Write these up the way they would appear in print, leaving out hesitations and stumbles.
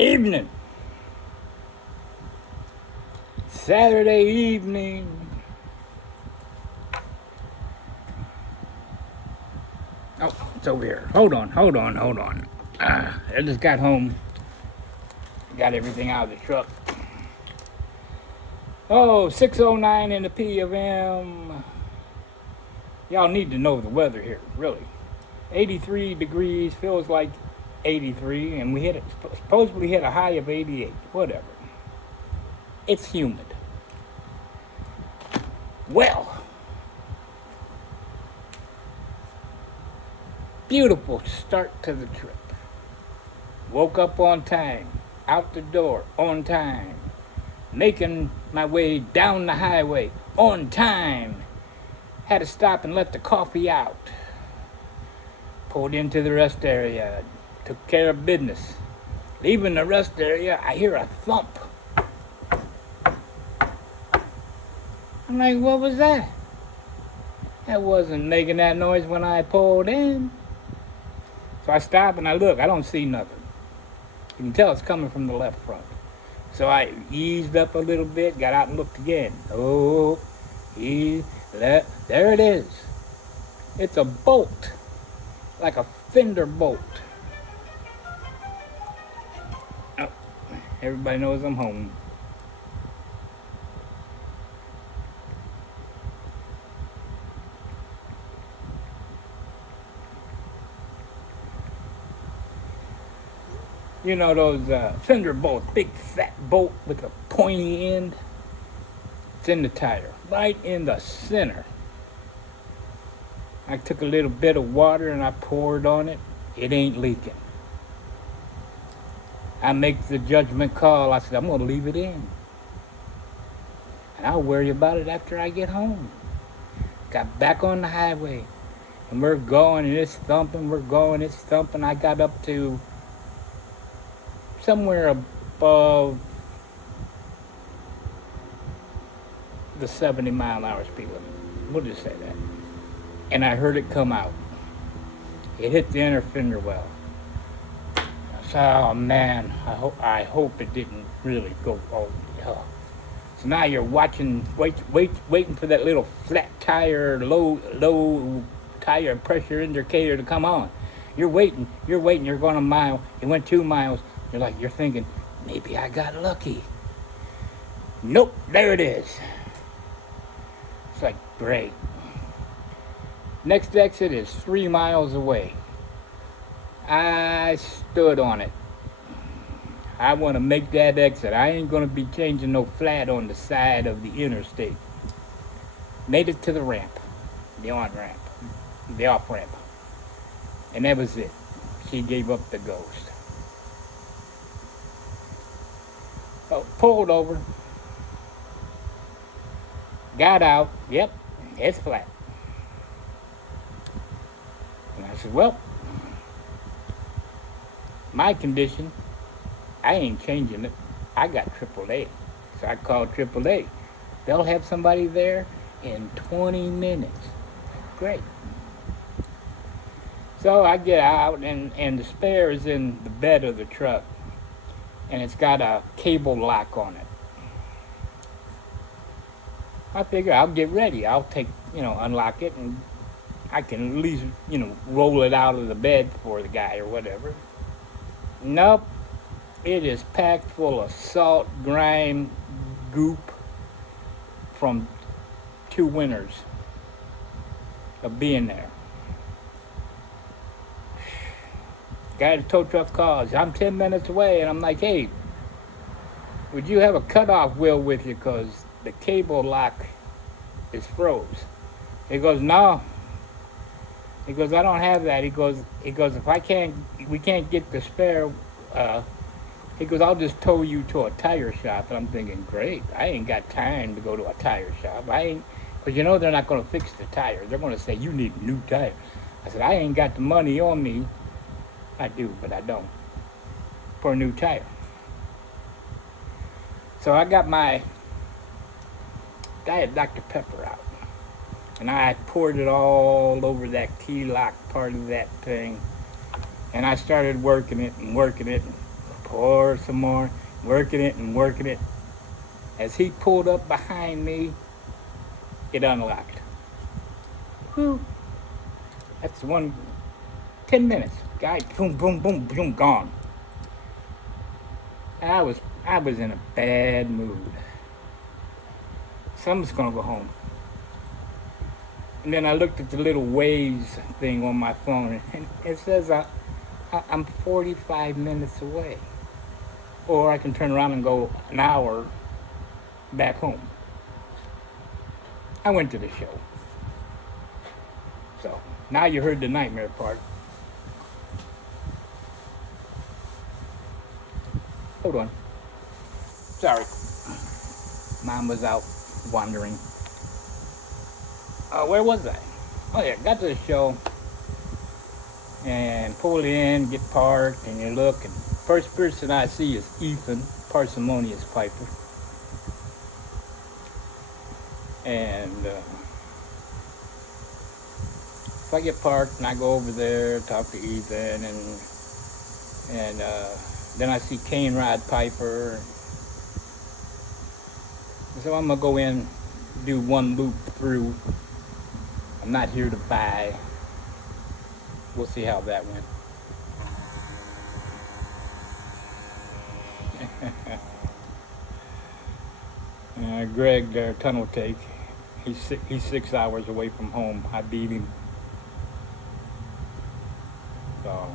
Evening. Saturday evening. Oh, it's over here. Hold on. I just got home. Got everything out of the truck. Oh, 6:09 in the PM. Y'all need to know the weather here, really. 83 degrees, feels like 83, and we supposedly hit a high of 88. Whatever. It's humid. Well, beautiful start to the trip. Woke up on time, out the door on time, making my way down the highway on time. Had to stop and let the coffee out. Pulled into the rest area, took care of business. Leaving the rest area, I hear a thump. I'm like, what was that? That wasn't making that noise when I pulled in. So I stop and I look, I don't see nothing. You can tell it's coming from the left front. So I eased up a little bit, got out and looked again. Oh, there it is. It's a bolt, like a fender bolt. Oh, everybody knows I'm home. You know those fender bolts, big fat bolt with a pointy end? It's in the tire, right in the center. I took a little bit of water and I poured on it. It ain't leaking. I make the judgment call. I said, I'm going to leave it in. And I'll worry about it after I get home. Got back on the highway. And we're going and it's thumping. It's thumping. I got up to somewhere above the 70-mile-an-hour speed limit. We'll just say that. And I heard it come out. It hit the inner fender well. I said, oh man, I hope it didn't really go all the way up. So now you're watching, waiting for that little flat tire, low tire pressure indicator to come on. You're waiting, you're going a mile, you went 2 miles, you're thinking, maybe I got lucky. Nope, there it is. It's like, great. Next exit is 3 miles away. I stood on it. I want to make that exit. I ain't going to be changing no flat on the side of the interstate. Made it to the ramp, the on-ramp, the off-ramp. And that was it. She gave up the ghost. So, pulled over. Got out. Yep, it's flat. And I said, well, my condition, I ain't changing it. I got AAA. So I called AAA. They'll have somebody there in 20 minutes. Great. So I get out, and the spare is in the bed of the truck. And it's got a cable lock on it. I figure I'll get ready. I'll unlock it, and I can at least, roll it out of the bed for the guy or whatever. Nope. It is packed full of salt, grime, goop from 2 winters of being there. Guy at the tow truck calls. I'm 10 minutes away, and I'm like, hey, would you have a cutoff wheel with you? Because the cable lock is froze. He goes, no. He goes, I don't have that. He goes, if we can't get the spare, he goes, I'll just tow you to a tire shop. And I'm thinking, great, I ain't got time to go to a tire shop. But they're not going to fix the tire. They're going to say, you need a new tire. I said, I ain't got the money on me. I do, but I don't, for a new tire. So I got my Diet Dr. Pepper out. And I poured it all over that key lock part of that thing. And I started working it and pour some more, working it and working it. As he pulled up behind me, it unlocked. Whew. That's 10 minutes. Guy, boom, boom, boom, boom, gone. I was in a bad mood. Someone's gonna go home. And then I looked at the little Waze thing on my phone, and it says I'm 45 minutes away. Or I can turn around and go an hour back home. I went to the show. So, now you heard the nightmare part. Hold on. Sorry. Mom was out wandering. Where was I? Oh yeah, got to the show and pull in, get parked, and you look, and first person I see is Ethan, Parsimonious Piper. And so I get parked and I go over there, talk to Ethan, and then I see Cane Rod Piper. So I'm gonna go in, do one loop through. I'm not here to buy. We'll see how that went. Greg, Tunnel Take, he's 6 hours away from home. I beat him. So,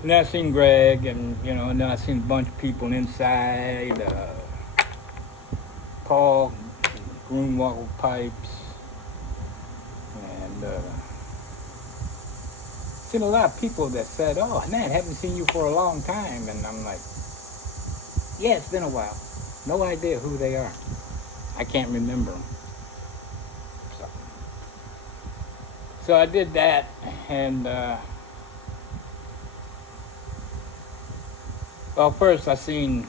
and then I seen Greg, and and then I seen a bunch of people inside. Paul, Greenwald Pipes, and seen a lot of people that said, "Oh man, haven't seen you for a long time," and I'm like, "Yeah, it's been a while. No idea who they are. I can't remember them." So I did that, and well, first I seen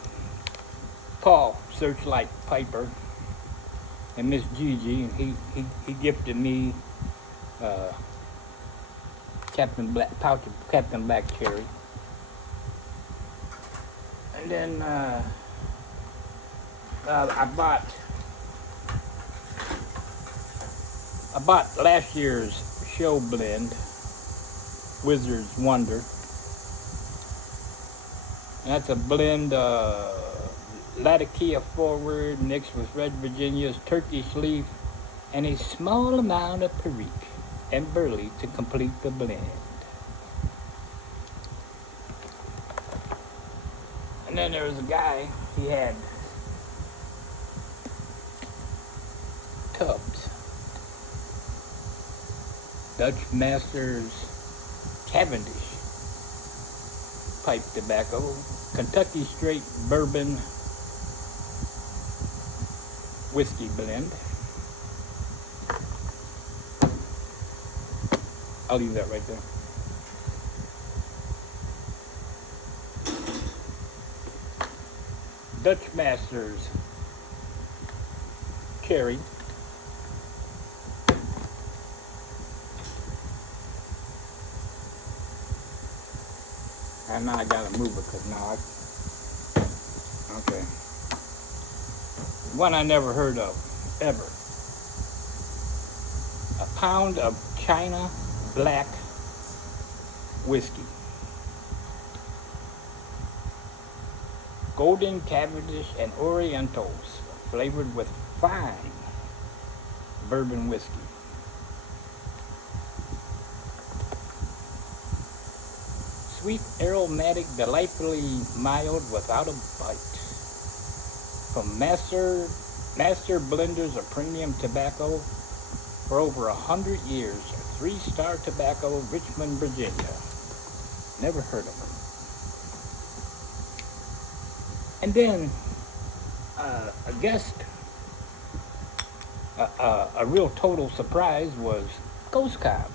Paul Searchlight Piper and Miss Gigi, and he gifted me pouch of Captain Black Cherry, and then I bought last year's show blend, Wizard's Wonder. And that's a blend Latakia Forward mixed with Red Virginia's Turkish Leaf and a small amount of Perique and Burley to complete the blend. And then there was a guy, he had tubs. Dutch Masters Cavendish pipe tobacco, Kentucky Straight Bourbon whiskey blend. I'll leave that right there. Dutch Masters Cherry. And now I gotta move it because now okay. One I never heard of, ever. A pound of China Black whiskey. Golden Cavendish and Orientals, flavored with fine bourbon whiskey. Sweet, aromatic, delightfully mild without a bite. From Master Blenders of Premium Tobacco for over 100 years. 3-Star Tobacco, Richmond, Virginia. Never heard of them. And then a guest, a real total surprise was Ghost Cobb.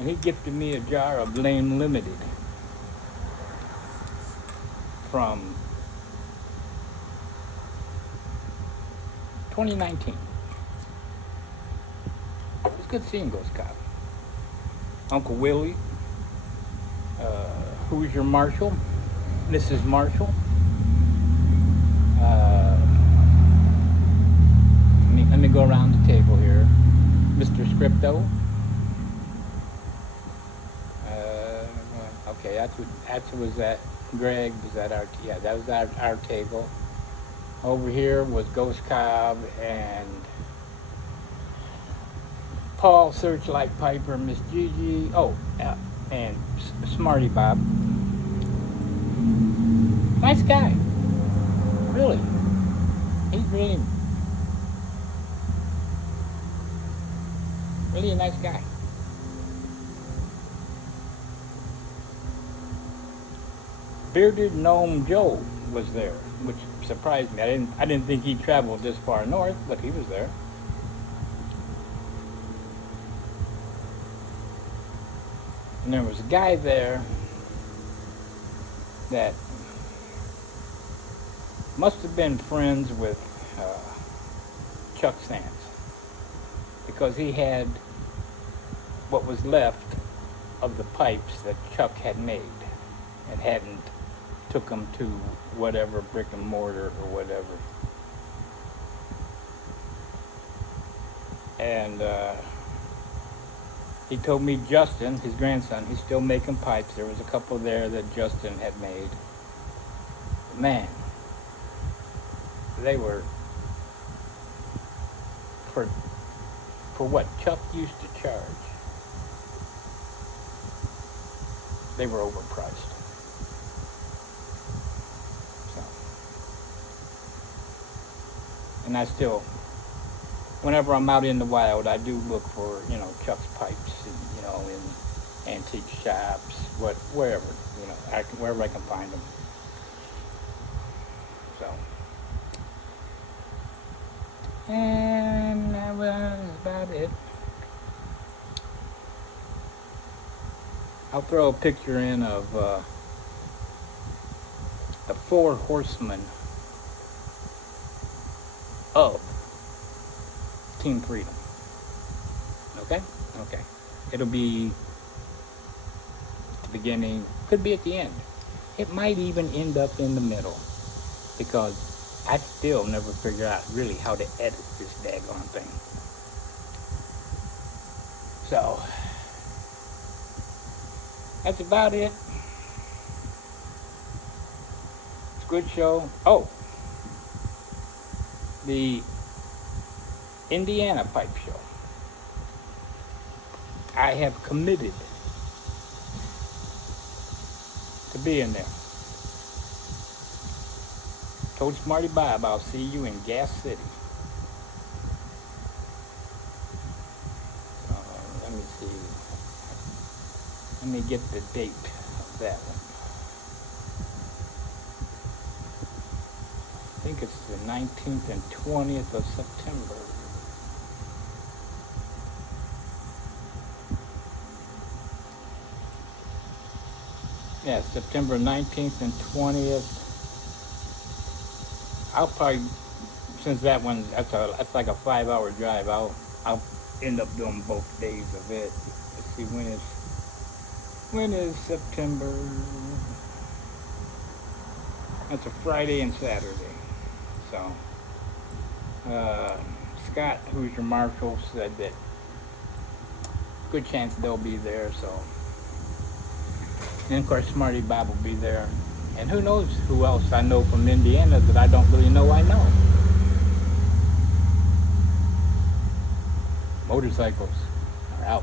And he gifted me a jar of Lane Limited from 2019. It's good seeing Ghost Cobb. Uncle Willie, Who's Your Marshall, Mrs. Marshall. Uh, let me go around the table here. Mr. Scripto. Okay, that's was that. Greg was at our yeah, that was our table. Over here was Ghost Cobb and Paul Searchlight Piper, Miss Gigi. Oh, and Smarty Bob. Nice guy, really. He's really a nice guy. Bearded Gnome Joe was there, which surprised me. I didn't think he traveled this far north, but he was there. And there was a guy there that must have been friends with Chuck Sands, because he had what was left of the pipes that Chuck had made and hadn't took them to whatever brick and mortar or whatever. And he told me Justin, his grandson, he's still making pipes. There was a couple there that Justin had made. Man, they were, for what Chuck used to charge, they were overpriced. And I still, whenever I'm out in the wild, I do look for, Chuck's pipes, in antique shops, wherever, wherever I can find them. So, and that was about it. I'll throw a picture in of the 4 horsemen of Team Freedom. Okay? Okay. It'll be at the beginning, could be at the end. It might even end up in the middle, because I still never figure out really how to edit this daggone thing. So, that's about it. It's a good show. Oh, the Indiana Pipe Show. I have committed to being there. Told Smarty Bob I'll see you in Gas City. Let me see. Let me get the date of that one. I think it's the 19th and 20th of September. Yeah, September 19th and 20th. I'll probably, since that one, that's like a 5-hour drive, I'll end up doing both days of it. Let's see, when is September? That's a Friday and Saturday. So, Scott, who's your marshal, said that good chance they'll be there, so. And of course, Smarty Bob will be there. And who knows who else I know from Indiana that I don't really know I know. Motorcycles are out.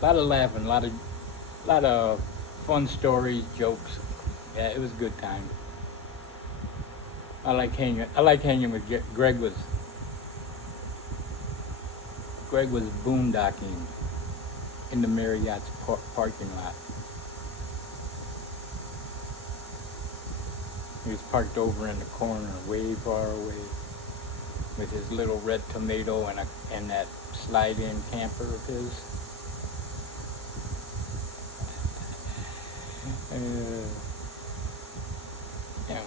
A lot of laughing, a lot of fun stories, jokes. Yeah, it was a good time. I like hanging with Greg. Greg was boondocking in the Marriott's parking lot. He was parked over in the corner, way far away, with his little red tomato and that slide-in camper of his. Uh, yeah.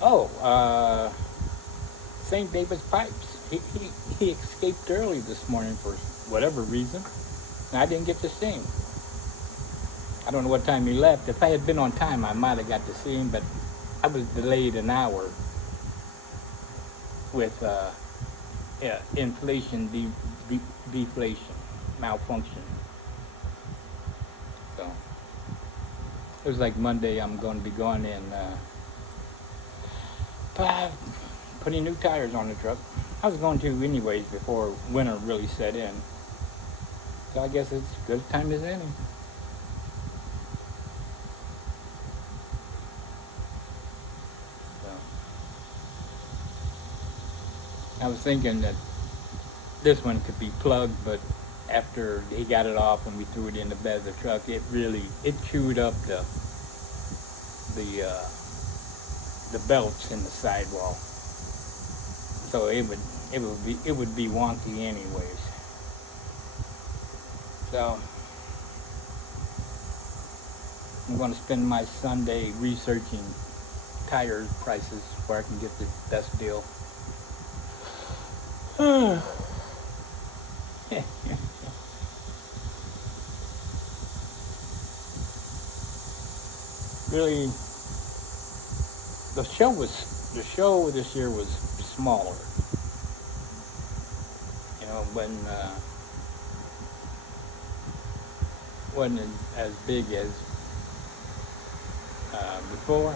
Oh, St. David's Pipes. He escaped early this morning for whatever reason. And I didn't get to see him. I don't know what time he left. If I had been on time, I might have got to see him, but I was delayed an hour with yeah, inflation, deflation, malfunction. So it was like Monday. I'm going to be going in putting new tires on the truck. I was going to anyways before winter really set in. So I guess it's good time as any. So I was thinking that this one could be plugged, but after he got it off and we threw it in the bed of the truck, it chewed up the belts in the sidewall. So it would be wonky anyways. So I'm going to spend my Sunday researching tire prices where I can get the best deal. Really, the show this year was smaller. You know, wasn't as big as before.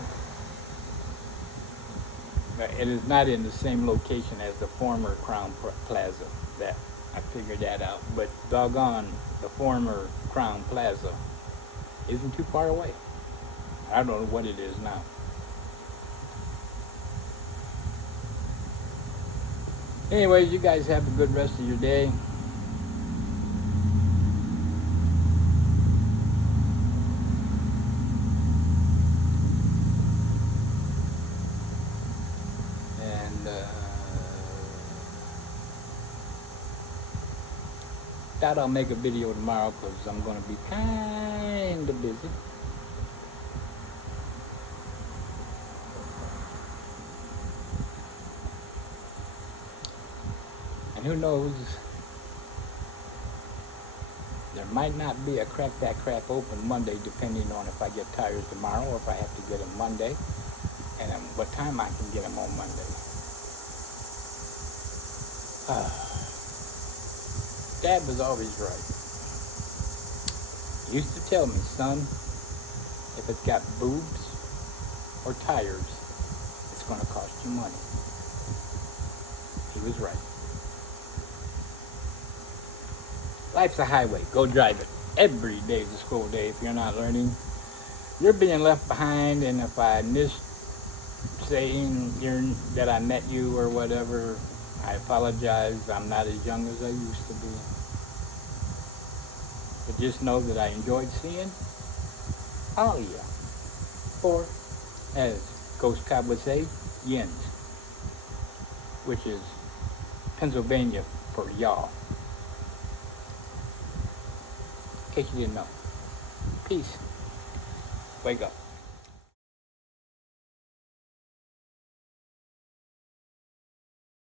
But it is not in the same location as the former Crown Plaza. That I figured that out. But doggone, the former Crown Plaza isn't too far away. I don't know what it is now. Anyways, you guys have a good rest of your day. And thought I'll make a video tomorrow because I'm going to be kind of busy. And who knows, there might not be a Crack That Crap open Monday depending on if I get tires tomorrow or if I have to get them Monday and what time I can get them on Monday. Dad was always right. He used to tell me, son, if it's got boobs or tires, it's going to cost you money. He was right. Life's a highway. Go drive it. Every day is a school day. If you're not learning, you're being left behind. And if I missed saying that I met you or whatever, I apologize. I'm not as young as I used to be. But just know that I enjoyed seeing all of you. Or, as Ghost Cop would say, yins, which is Pennsylvania for y'all. In case you didn't know. Peace. Wake up.